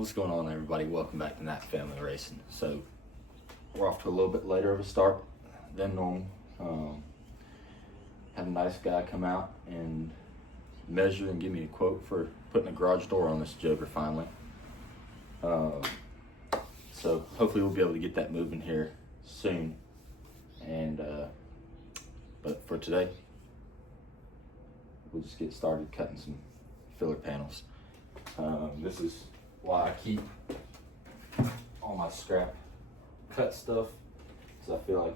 What's going on, everybody? Welcome back to Nat Family Racing. So we're off to a little bit later of a start than normal. Had a nice guy come out and measure and give me a quote for putting a garage door on this Joker finally. So hopefully we'll be able to get that moving here soon. And but for today, we'll just get started cutting some filler panels. This is why I keep all my scrap cut stuff, because I feel like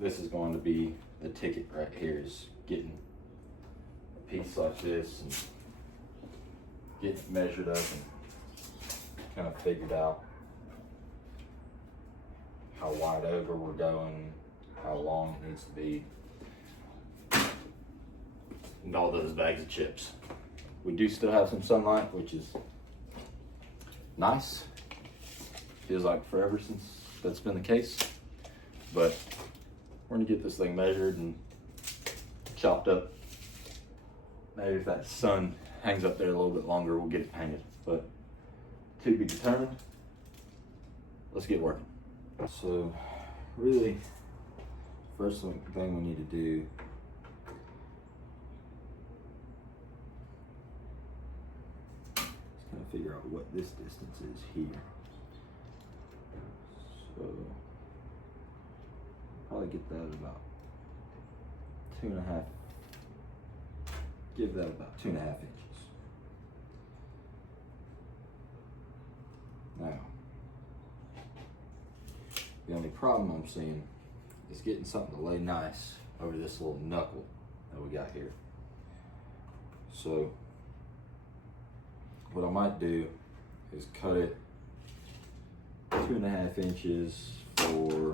this is going to be the ticket right here, is getting a piece like this and getting it measured up and kind of figured out how wide over we're going, how long it needs to be, and all those bags of chips. We do still have some sunlight, which is nice. Feels like forever since that's been the case, but we're gonna get this thing measured and chopped up. Maybe if that sun hangs up there a little bit longer, we'll get it painted, but to be determined. Let's get working. So really, first thing we need to do figure out what this distance is here. So probably get that about 2.5. Give that about 2.5 inches. Now, the only problem I'm seeing is getting something to lay nice over this little knuckle that we got here. So what I might do is cut it 2.5 inches for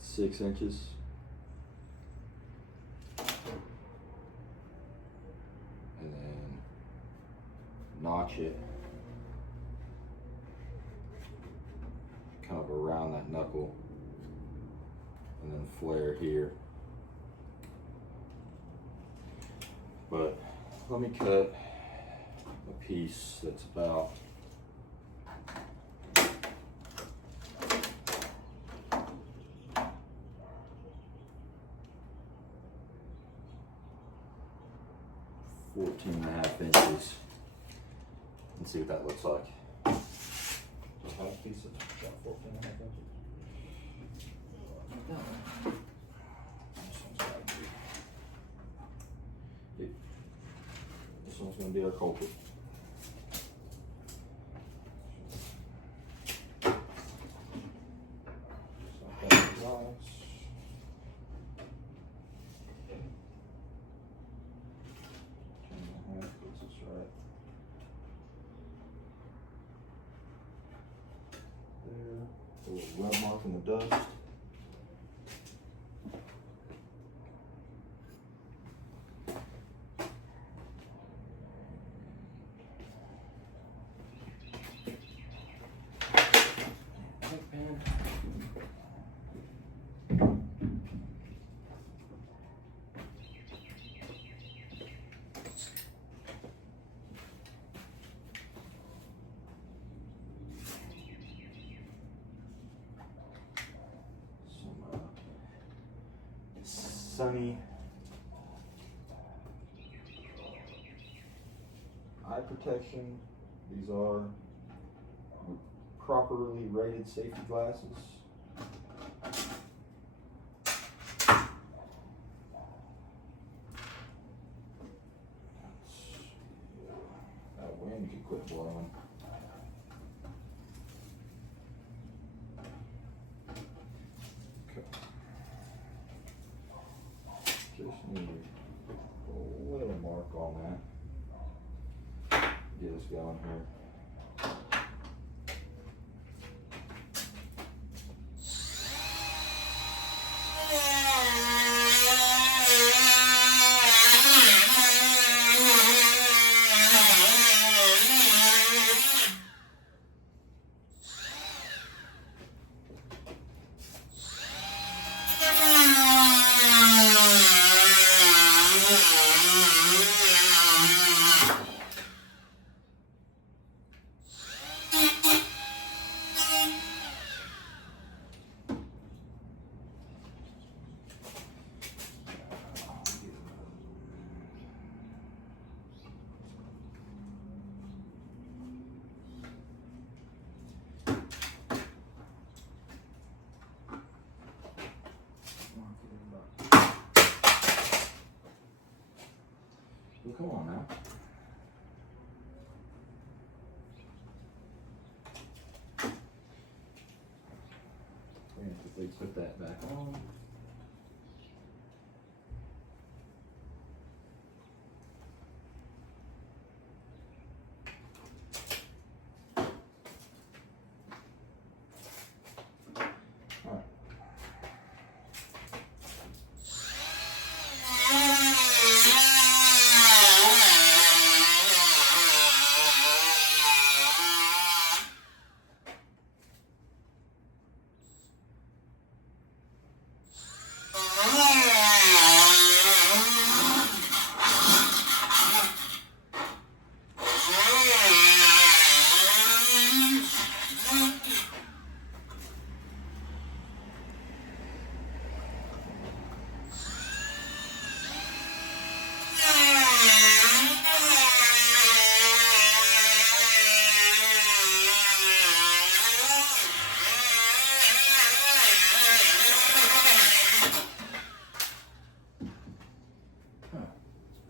6 inches. And then notch it kind of around that knuckle and then flare here. But let me cut a piece that's about 14.5 inches and see what that looks like. Just have a piece of about 14.5 inches. This one's going to be our culprit. A little rub mark in the dust. Sunny eye protection. These are properly rated safety glasses. That wind could quit blowing. Just need a little mark on that. Get us going here. come on now. We're going to quickly put that back on.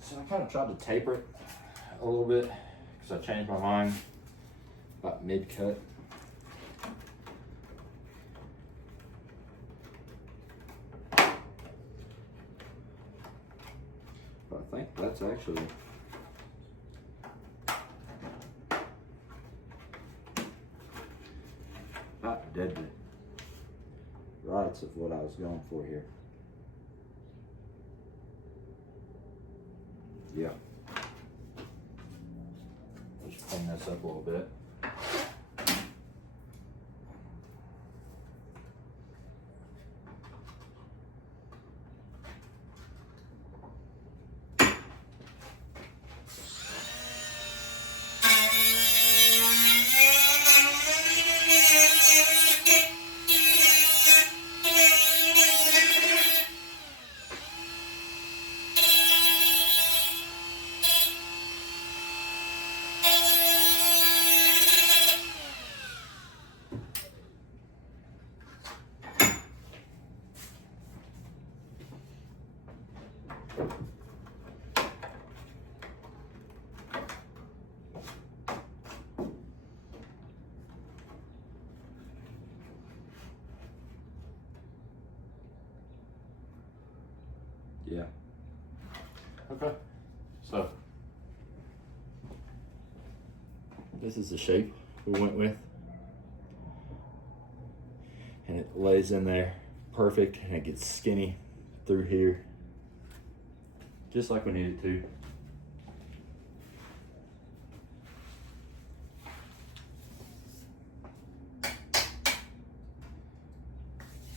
So I kind of tried to taper it a little bit because I changed my mind about mid-cut. But I think that's actually about dead rights of what I was going for here. Yeah. Just clean this up a little bit. Yeah. Okay. So this is the shape we went with. And it lays in there perfect and it gets skinny through here. Just like we need it to.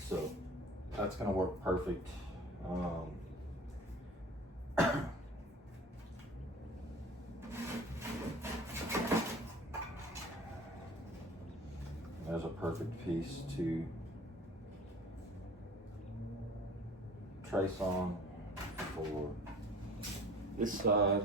So that's gonna work perfect. There's a perfect piece to trace on for this side.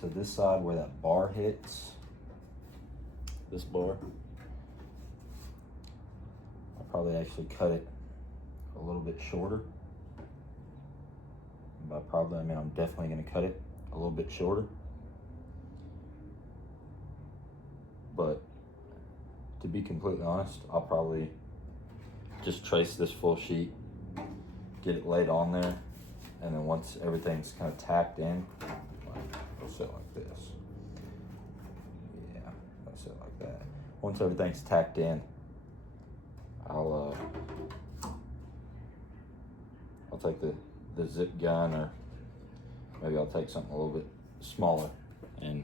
So this side where that bar hits, this bar, I'll probably actually cut it a little bit shorter. By probably, I mean I'm definitely going to cut it a little bit shorter. But to be completely honest, I'll probably just trace this full sheet, get it laid on there, and then once everything's kind of tacked in, I'll set like this. Yeah, I'll set like that. Once everything's tacked in, I'll take the zip gun, or maybe I'll take something a little bit smaller and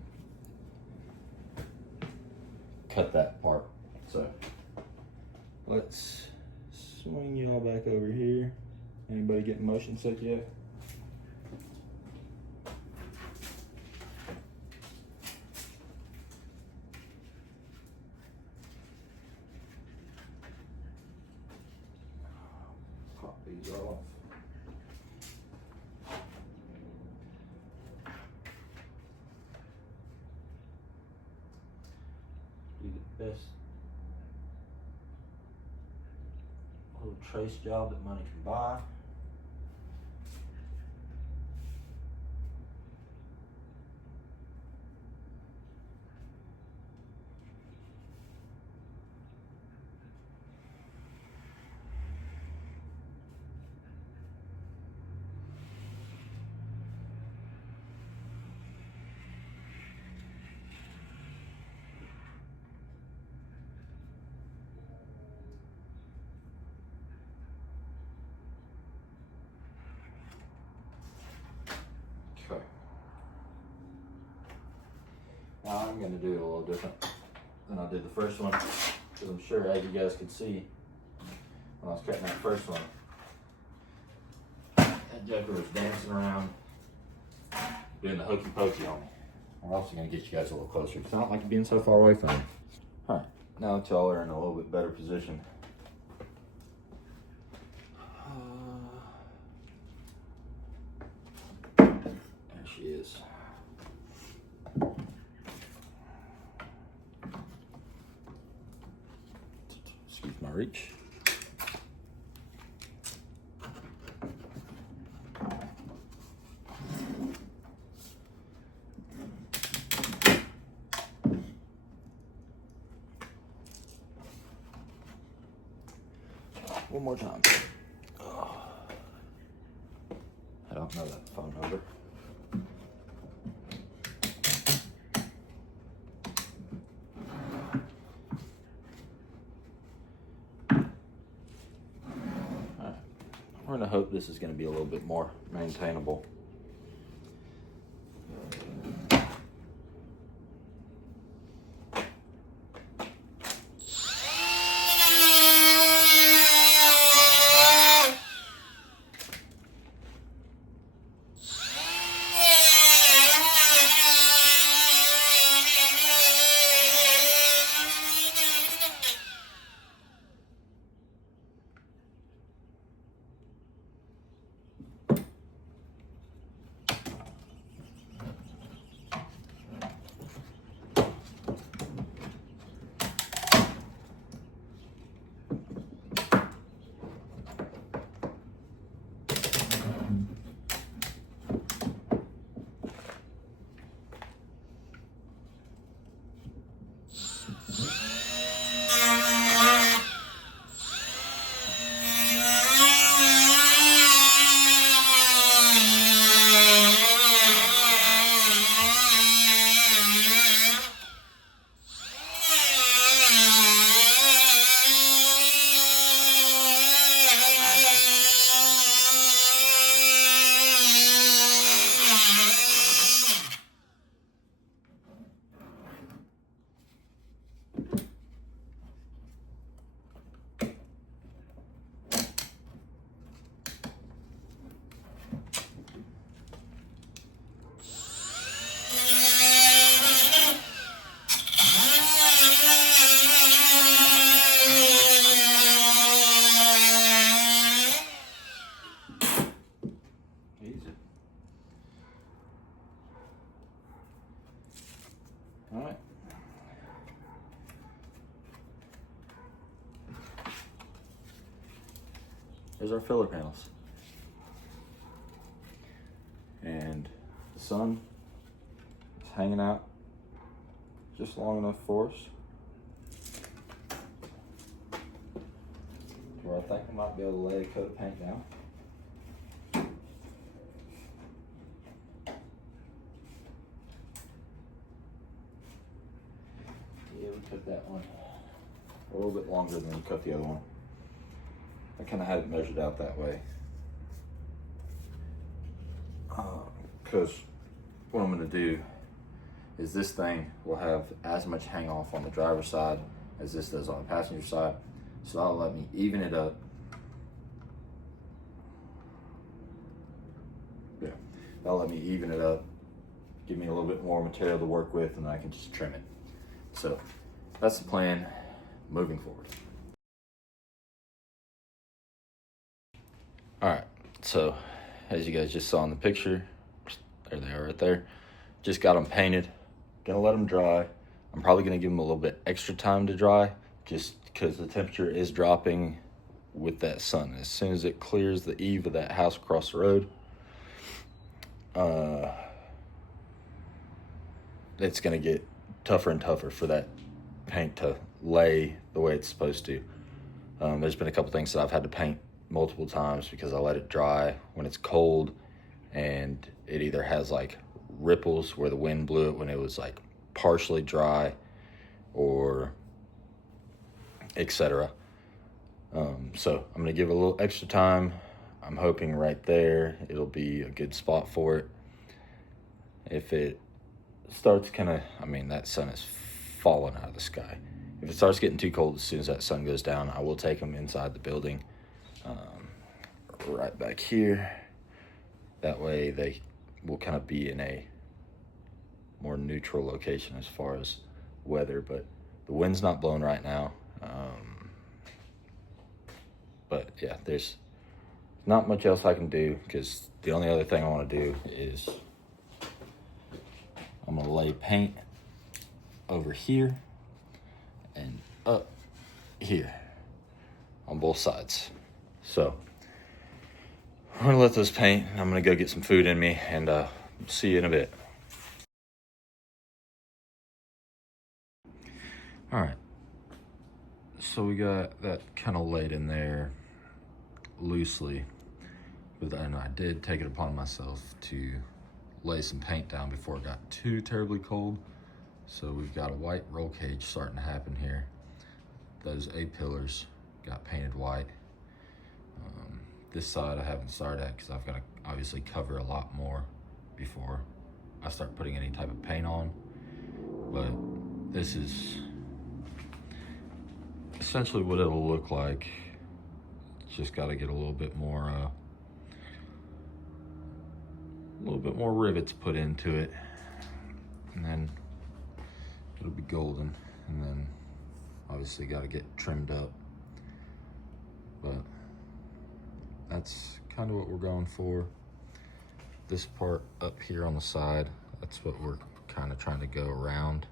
cut that part. So let's swing you all back over here. Anybody getting motion sick yet? Pop these off. best little trace job that money can buy. Okay. Now I'm going to do it a little different than I did the first one, because I'm sure, as you guys could see, when I was cutting that first one, that joker was dancing around, doing the hokey pokey on me. I'm also going to get you guys a little closer, because I don't like being so far away from you. Alright, now that y'all are in a little bit better position, there she is. Excuse my reach. One more time. Oh. I don't know that phone number. Alright. We're gonna hope this is gonna be a little bit more maintainable. Alright. There's our filler panels. And the sun is hanging out just long enough for us where I think I might be able to lay a coat of paint down. Yeah, we cut that one a little bit longer than we cut the other one. I kind of had it measured out that way. Because what I'm going to do is this thing will have as much hang off on the driver's side as this does on the passenger side. So that'll let me even it up. Yeah, that'll let me even it up, give me a little bit more material to work with, and I can just trim it. So that's the plan moving forward. All right, so as you guys just saw in the picture, there they are right there. Just got them painted. Gonna let them dry. I'm probably going to give them a little bit extra time to dry, just because the temperature is dropping with that sun. As soon as it clears the eave of that house across the road, it's going to get tougher and tougher for that paint to lay the way it's supposed to. There's been a couple things that I've had to paint multiple times because I let it dry when it's cold, and it either has like ripples where the wind blew it when it was like partially dry, or etc. So I'm gonna give it a little extra time. I'm hoping right there it'll be a good spot for it. If it starts that sun is falling out of the sky. If it starts getting too cold as soon as that sun goes down, I will take them inside the building, right back here. That way they will kind of be in a more neutral location as far as weather, but the wind's not blowing right now. But yeah, there's not much else I can do, because the only other thing I want to do is I'm going to lay paint over here and up here on both sides. So I'm going to let those paint, and I'm going to go get some food in me, and see you in a bit. All right. So we got that kind of laid in there loosely, but then I did take it upon myself to lay some paint down before it got too terribly cold. So we've got a white roll cage starting to happen here. Those A-pillars got painted white. This side I haven't started at because I've got to obviously cover a lot more before I start putting any type of paint on. But this is essentially what it'll look like. Just got to get a little bit more rivets put into it, and then it'll be golden. And then obviously got to get trimmed up, but that's kind of what we're going for. This part up here on the side, that's what we're kind of trying to go around.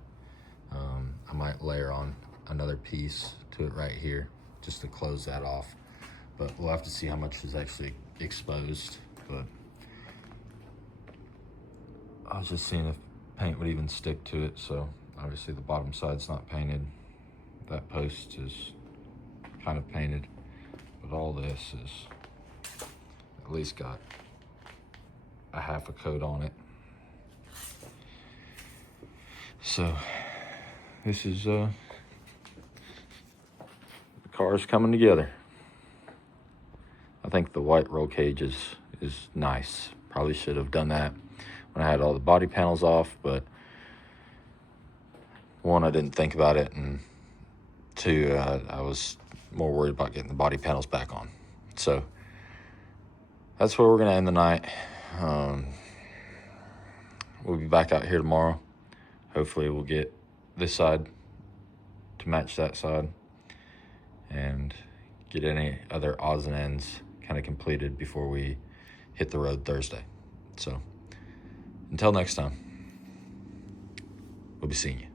I might layer on another piece to it right here just to close that off, but we'll have to see how much is actually exposed. But I was just seeing if paint would even stick to it. So obviously the bottom side's not painted. That post is kind of painted, but all this is at least got a half a coat on it. So this is the car's coming together. I think the white roll cage is nice. Probably should have done that when I had all the body panels off, but one, I didn't think about it, and two, I was more worried about getting the body panels back on. So that's where we're gonna end the night. We'll be back out here tomorrow. Hopefully we'll get this side to match that side and get any other odds and ends kind of completed before we hit the road Thursday. So until next time, we'll be seeing you.